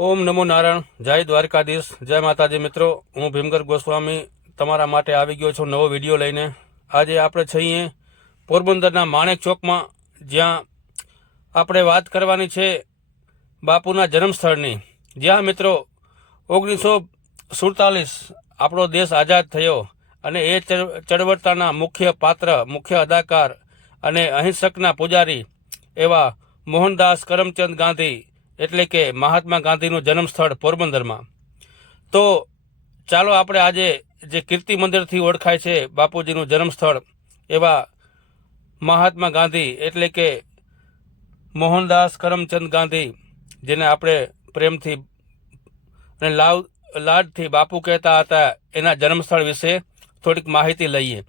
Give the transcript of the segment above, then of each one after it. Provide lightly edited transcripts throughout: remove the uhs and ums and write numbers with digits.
ઓમ નમો નારાયણ, જય દ્વારકાધીશ, જય માતાજી મિત્રો। હું ભીમગર ગોસ્વામી તમારા માટે આવી ગયો છું નવો વિડીયો લઈને। આજે આપણે છીએ પોરબંદરના માણેક ચોકમાં, જ્યાં આપણે વાત કરવાની છે બાપુના જન્મસ્થળની, જ્યાં મિત્રો 1947 આપણો દેશ આઝાદ થયો અને એ ચળવળતાના મુખ્ય પાત્ર, મુખ્ય અદાકાર અને અહિંસકના પૂજારી એવા મોહનદાસ કરમચંદ ગાંધી એટલે કે મહાત્મા ગાંધીનું જન્મસ્થળ પોરબંદરમાં। તો ચાલો આપણે આજે જે કીર્તિ મંદિરથી ઓળખાય છે બાપુજીનું જન્મસ્થળ એવા મહાત્મા ગાંધી એટલે કે મોહનદાસ કરમચંદ ગાંધી, જેને આપણે પ્રેમથી અને લાડથી બાપુ કહેતા હતા, એના જન્મસ્થળ વિશે થોડીક માહિતી લઈએ।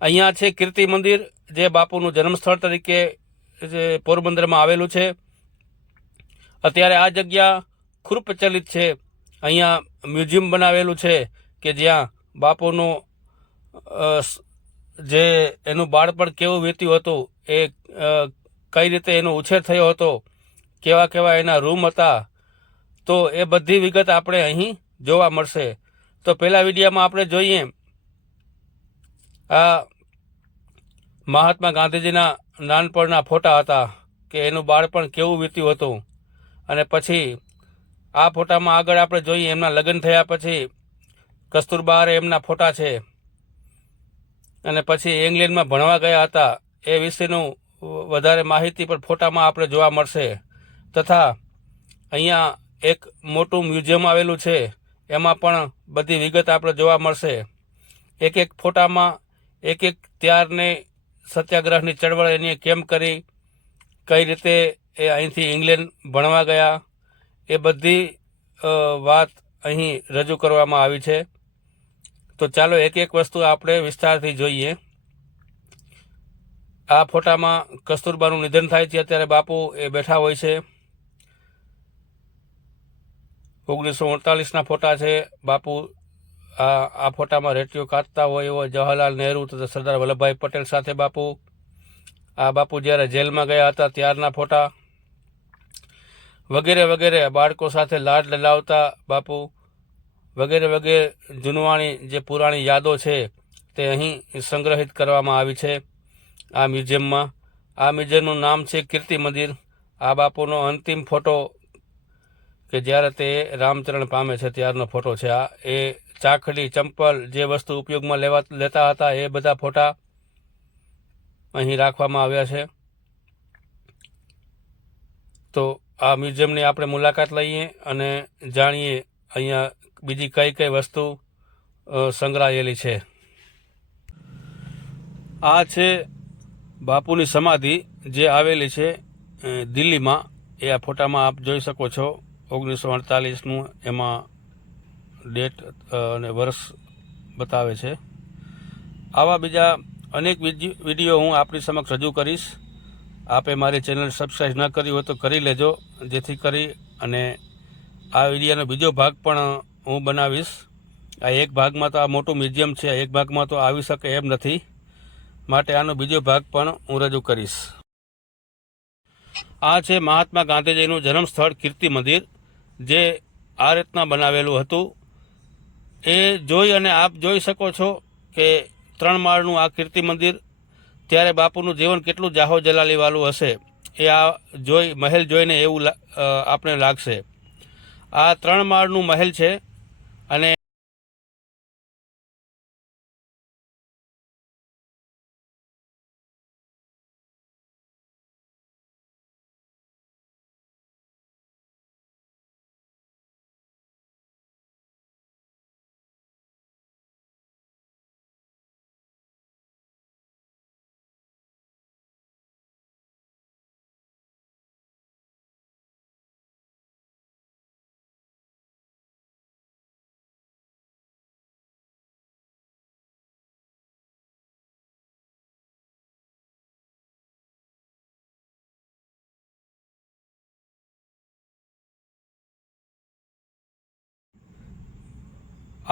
અહીંયા છે કીર્તિ મંદિર, જે બાપુનું જન્મસ્થળ તરીકે જે પોરબંદરમાં આવેલું છે। અત્યારે આ જગ્યા ખૂબ પ્રચલિત છે। અહીંયા મ્યુઝિયમ બનાવેલું છે કે જ્યાં બાપુનું જે એનું બાળપણ કેવું વીત્યું હતું, એ કઈ રીતે એનો ઉછેર થયો હતો, કેવા કેવા એના રૂમ હતા, તો એ બધી વિગત આપણે અહીં જોવા મળશે। તો પહેલા વિડીયોમાં આપણે જોઈએ આ મહાત્મા ગાંધીજીના નાનપણના ફોટા હતા કે એનું બાળપણ કેવું વીત્યું હતું। અને પછી આ ફોટામાં આગળ આપણે જોઈએ એમના લગ્ન થયા પછી કસ્તુરબા હારે એમના ફોટા છે, અને પછી ઇંગ્લેન્ડમાં ભણવા ગયા હતા એ વિશેનું વધારે માહિતી પણ ફોટામાં આપણે જોવા મળશે। તથા અહીંયા એક મોટું મ્યુઝિયમ આવેલું છે, એમાં પણ બધી વિગત આપણે જોવા મળશે। એક એક ફોટામાં એક એક ત્યારને સત્યાગ્રહની ચળવળ એની કેમ કરી, કઈ રીતે એ અહીંથી ઇંગ્લેન્ડ ભણવા ગયા, એ બધી વાત અહીં રજૂ કરવામાં આવી છે। તો ચાલો એક એક વસ્તુ આપણે વિસ્તારથી જોઈએ। આ ફોટામાં કસ્તુરબાનું નિધન થાય છે, અત્યારે બાપુ એ બેઠા હોય છે। 1948ના ફોટા છે। બાપુ આ ફોટામાં રેટીઓ કાઢતા હોય એવો જવાહરલાલ નહેરુ તથા સરદાર વલ્લભભાઈ પટેલ સાથે બાપુ। આ બાપુ જ્યારે જેલમાં ગયા હતા ત્યારના ફોટા વગેરે વગેરે, બાળકો સાથે લાડ લલાવતા બાપુ વગેરે વગેરે જૂનવાણી જે પુરાણી યાદો છે તે અહીં સંગ્રહિત કરવામાં આવી છે આ મ્યુઝિયમમાં। આ મ્યુઝિયમનું નામ છે કીર્તિ મંદિર। આ બાપુનો અંતિમ ફોટો કે જ્યારે તે રામચરણ પામે છે ત્યારનો ફોટો છે આ। એ ચાખડી, ચંપલ, જે વસ્તુ ઉપયોગમાં લેતા હતા એ બધા ફોટા અહીં રાખવામાં આવ્યા છે। તો આ મ્યુઝિયમની આપણે મુલાકાત લઈએ અને જાણીએ અહીંયા બીજી કઈ કઈ વસ્તુ સંગ્રહાયેલી છે। આ છે બાપુની સમાધિ જે આવેલી છે દિલ્હીમાં। એ આ ફોટામાં આપ જોઈ શકો છો, 1948નું એમાં ડેટ અને વર્ષ બતાવે છે। આવા બીજા અનેક વિડીયો હું આપની સમક્ષ રજૂ કરીશ। આપે મારી ચેનલ સબસ્ક્રાઈબ ન કરી હોય તો કરી લેજો, જેથી કરી અને આ વિડીયોનો બીજો ભાગ પણ હું બનાવીશ। આ એક ભાગમાં તો આ મોટું મ્યુઝિયમ છે, એક ભાગમાં તો આવી શકે એમ નથી, માટે આનો બીજો ભાગ પણ હું રજૂ કરીશ। આ છે મહાત્મા ગાંધીજીનું જન્મસ્થળ કીર્તિ મંદિર, જે આ રીતના બનાવેલું હતું। એ જોઈ અને આપ જોઈ શકો છો કે 3 માળનું આ કીર્તિ મંદિર, ત્યારે બાપુનું જીવન કેટલું જાહો જલાલીવાળું હશે એ આ મહેલ જોઈને એવું આપણે લાગશે। આ 3 માળનું મહેલ છે અને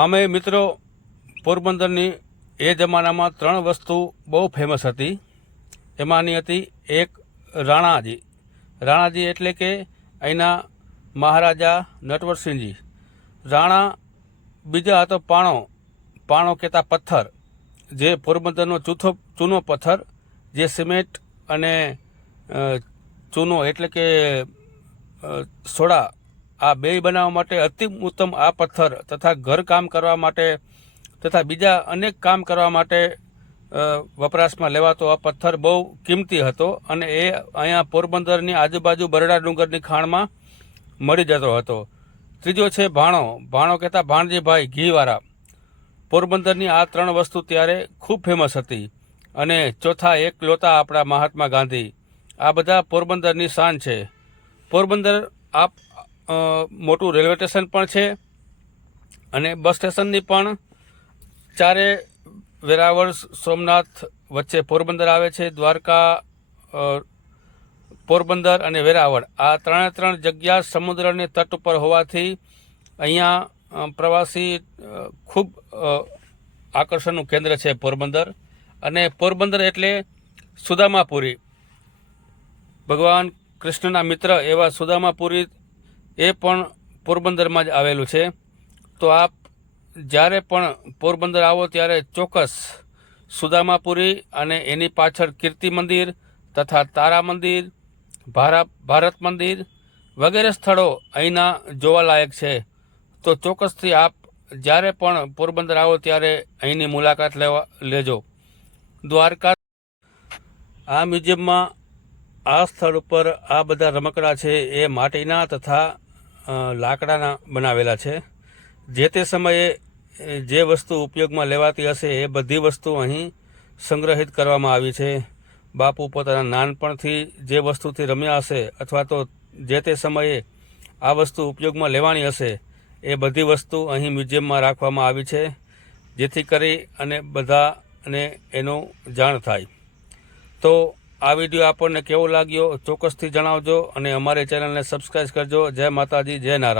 આમે મિત્રો પોરબંદરની એ જમાનામાં 3 વસ્તુ બહુ ફેમસ હતી। એમાંની હતી એક રાણાજી। રાણાજી એટલે કે અહીંના મહારાજા નટવરસિંહજી, રાણા બીજા હતો પાણો કહેતા પથ્થર, જે પોરબંદરનો ચૂનો પથ્થર, જે સિમેન્ટ અને ચૂનો એટલે કે સોડા આ બે બનાવવા માટે અતિ ઉત્તમ આ પથ્થર તથા ઘર કામ કરવા માટે તથા બીજા અનેક કામ કરવા માટે વપરાશમાં લેવાતો આ પથ્થર બહુ કિંમતી હતો અને એ અહીંયા પોરબંદરની આજુબાજુ બરડા ડુંગરની ખાણમાં મળી જતો હતો. ત્રીજો છે ભાણો કહેતા ભાણજીભાઈ ઘીવાળા. પોરબંદરની આ 3 વસ્તુ ત્યારે ખૂબ ફેમસ હતી. અને ચોથા એક લોતા આપણા મહાત્મા ગાંધી. આ બધા પોરબંદરની શાન છે. પોરબંદર મોટું રેલવે સ્ટેશન પણ છે અને બસ સ્ટેશનની પણ ચારે વેરાવળ સોમનાથ વચ્ચે પોરબંદર આવે છે. દ્વારકા, પોરબંદર અને વેરાવળ આ 3 જગ્યા સમુદ્રને તટ ઉપર હોવાથી અહીંયા પ્રવાસી ખૂબ આકર્ષણનું કેન્દ્ર છે પોરબંદર. અને પોરબંદર એટલે સુદામાપુરી, ભગવાન કૃષ્ણના મિત્ર એવા સુદામાપુરી એ પણ પોરબંદરમાં જ આવેલું છે. તો આપ જ્યારે પણ પોરબંદર આવો ત્યારે ચોક્કસ સુદામાપુરી અને એની પાછળ કીર્તિ મંદિર તથા તારા મંદિર, ભારત મંદિર વગેરે સ્થળો અહીંના જોવાલાયક છે. તો ચોક્કસથી આપ જ્યારે પણ પોરબંદર આવો ત્યારે અહીંની મુલાકાત લેજો. દ્વારકા, આ મ્યુઝિયમમાં આ સ્થળ ઉપર આ બધા રમકડા છે એ માટીના તથા લાકડાના બનાવેલા છે. જે તે સમયે જે વસ્તુ ઉપયોગમાં લેવાતી હશે એ બધી વસ્તુ અહીં સંગ્રહિત કરવામાં આવી છે. બાપુ પોતાના નાનપણથી જે વસ્તુથી રમ્યા હશે અથવા તો જે તે સમયે આ વસ્તુ ઉપયોગમાં લેવાની હશે એ બધી વસ્તુ અહીં મ્યુઝિયમમાં રાખવામાં આવી છે, જેથી કરી અને બધાને એનું જાણ થાય. તો આ વિડીયો આપણને કેવો લાગ્યો ચોક્કસથી જણાવજો અને અમારી ચેનલને સબસ્ક્રાઈબ કરજો. જય માતાજી, જય નારાયણ.